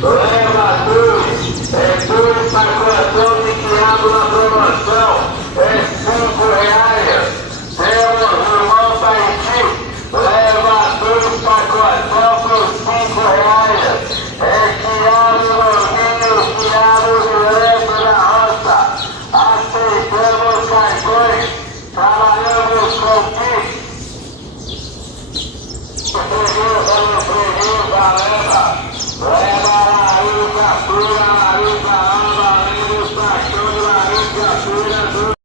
Leva dois, dois pacotão de quiabo na promoção, R$ 5. Temos o irmão Tahiti, leva dois pacotão por R$ 5. Quiabo novinho, quiabo direto da roça. Aceitamos cartões, trabalhamos com Pix. Leva a Maruca, pura Maruca, amba, leva o saquão de Maruca, pura.